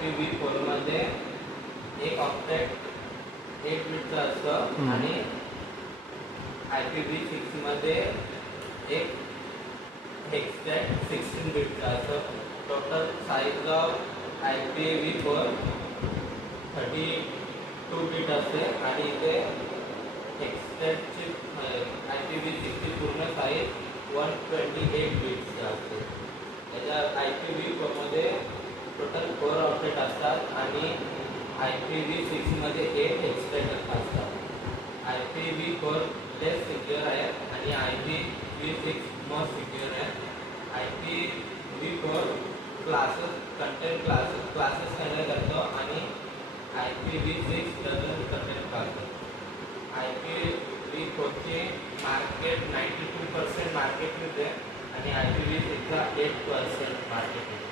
IPv4 मध्ये एक octet 8 बिटचा असतो आणि IPv6 मध्ये एक हेक्सटेट 16 बिटचा असतो. Total size of IPv4 32 bit असते आणि इथे हेक्सटेटची IPv6 ची पूर्ण साईज 128 बिट्सची असते. याच्या IPv4 मध्ये टोटल 4 ऑक्टेट असतात आणि IPv6 मध्ये 8 हेक्सटेट असतात. IPv4 लेस सिक्युअर आहे आणि IPv6 मोर सिक्युअर आहे. IPv4 classes content classes handle करतो आणि IPv6 doesn't content classes. IPv4 चे मार्केट 92% मार्केट आहे आणि IPv6 चा 8% मार्केट आहे.